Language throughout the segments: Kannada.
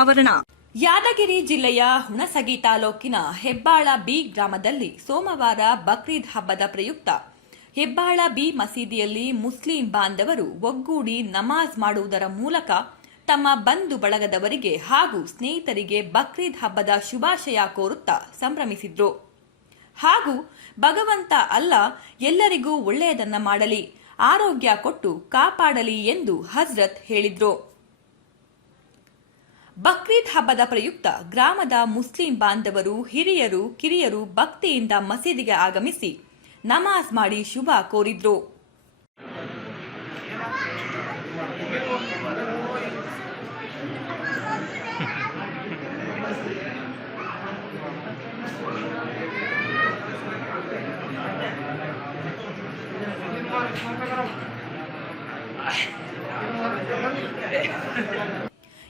ಅನಾವರಣ. ಯಾದಗಿರಿ ಜಿಲ್ಲೆಯ ಹುಣಸಗಿ ತಾಲೂಕಿನ ಹೆಬ್ಬಾಳ ಬಿ ಗ್ರಾಮದಲ್ಲಿ ಸೋಮವಾರ ಬಕ್ರೀದ್ ಹಬ್ಬದ ಪ್ರಯುಕ್ತ ಹೆಬ್ಬಾಳ ಬಿ ಮಸೀದಿಯಲ್ಲಿ ಮುಸ್ಲಿಂ ಬಾಂಧವರು ಒಗ್ಗೂಡಿ ನಮಾಜ್ ಮಾಡುವುದರ ಮೂಲಕ ತಮ್ಮ ಬಂಧು ಬಳಗದವರಿಗೆ ಹಾಗೂ ಸ್ನೇಹಿತರಿಗೆ ಬಕ್ರೀದ್ ಹಬ್ಬದ ಶುಭಾಶಯ ಕೋರುತ್ತಾ ಸಂಭ್ರಮಿಸಿದ್ರು. ಹಾಗೂ ಭಗವಂತ ಅಲ್ಲಾ ಎಲ್ಲರಿಗೂ ಒಳ್ಳೆಯದನ್ನ ಮಾಡಲಿ, ಆರೋಗ್ಯ ಕೊಟ್ಟು ಕಾಪಾಡಲಿ ಎಂದು ಹಜ್ರತ್ ಹೇಳಿದ್ರು. ಬಕ್ರೀದ್ ಹಬ್ಬದ ಪ್ರಯುಕ್ತ ಗ್ರಾಮದ ಮುಸ್ಲಿಂ ಬಾಂಧವರು, ಹಿರಿಯರು, ಕಿರಿಯರು ಭಕ್ತಿಯಿಂದ ಮಸೀದಿಗೆ ಆಗಮಿಸಿ ನಮಾಜ್ ಮಾಡಿ ಶುಭ ಕೋರಿದ್ರು.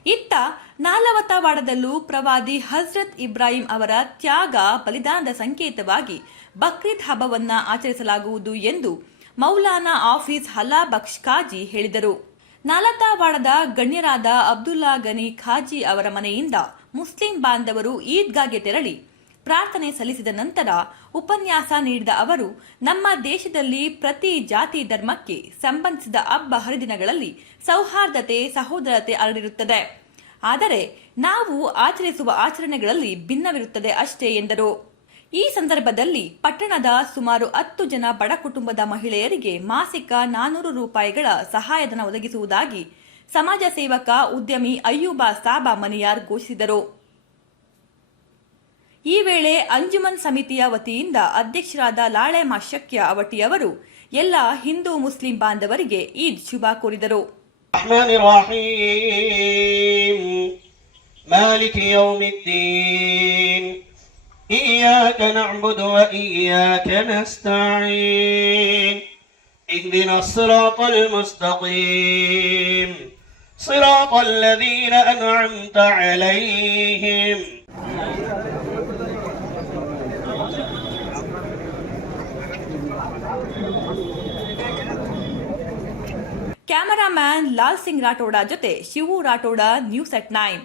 ಇತ್ತ ನಾಲವತವಾಡದಲ್ಲೂ ಪ್ರವಾದಿ ಹಜ್ರತ್ ಇಬ್ರಾಹಿಂ ಅವರ ತ್ಯಾಗ ಬಲಿದಾನದ ಸಂಕೇತವಾಗಿ ಬಕ್ರೀದ್ ಹಬ್ಬವನ್ನ ಆಚರಿಸಲಾಗುವುದು ಎಂದು ಮೌಲಾನಾ ಆಫೀಸ್ ಹಲ್ಲಾ ಬಕ್ಷ್ ಖಾಜಿ ಹೇಳಿದರು. ನಾಲತಾವಾಡದ ಗಣ್ಯರಾದ ಅಬ್ದುಲ್ಲಾ ಗನಿ ಖಾಜಿ ಅವರ ಮನೆಯಿಂದ ಮುಸ್ಲಿಂ ಬಾಂಧವರು ಈದ್ಗಾಗೆ ತೆರಳಿ ಪ್ರಾರ್ಥನೆ ಸಲ್ಲಿಸಿದ ನಂತರ ಉಪನ್ಯಾಸ ನೀಡಿದ ಅವರು, ನಮ್ಮ ದೇಶದಲ್ಲಿ ಪ್ರತಿ ಜಾತಿ ಧರ್ಮಕ್ಕೆ ಸಂಬಂಧಿಸಿದ ಹಬ್ಬ ಹರಿದಿನಗಳಲ್ಲಿ ಸೌಹಾರ್ದತೆ, ಸಹೋದರತೆ ಅರಳಿರುತ್ತದೆ. ಆದರೆ ನಾವು ಆಚರಿಸುವ ಆಚರಣೆಗಳಲ್ಲಿ ಭಿನ್ನವಿರುತ್ತದೆ ಅಷ್ಟೇ ಎಂದರು. ಈ ಸಂದರ್ಭದಲ್ಲಿ ಪಟ್ಟಣದ ಸುಮಾರು 10 ಜನ ಬಡ ಕುಟುಂಬದ ಮಹಿಳೆಯರಿಗೆ ಮಾಸಿಕ 400 ರೂಪಾಯಿಗಳ ಸಹಾಯಧನ ಒದಗಿಸುವುದಾಗಿ ಸಮಾಜ ಸೇವಕ ಉದ್ಯಮಿ ಅಯ್ಯೂಬ ಸಾಬಾ ಮನಿಯಾರ್ ಘೋಷಿಸಿದರು. ಈ ವೇಳೆ ಅಂಜುಮನ್ ಸಮಿತಿಯ ವತಿಯಿಂದ ಅಧ್ಯಕ್ಷರಾದ ಲಾಳೆಮಾ ಶಕ್ಯ ಅವಟಿ ಅವರು ಎಲ್ಲ ಹಿಂದೂ ಮುಸ್ಲಿಂ ಬಾಂಧವರಿಗೆ ಈದ್ ಶುಭ ಕೋರಿದರು. إياك نعبد وإياك نستعين اهدنا الصراط المستقيم صراط الذين أنعمت عليهم ಕ್ಯಾಮರಾಮ್ಯಾನ್ ಲಾಲ್ ಸಿಂಗ್ ರಾಠೋಡ ಜೊತೆ ಶಿವು ರಾಠೋಡ, ನ್ಯೂಸ್ at 9.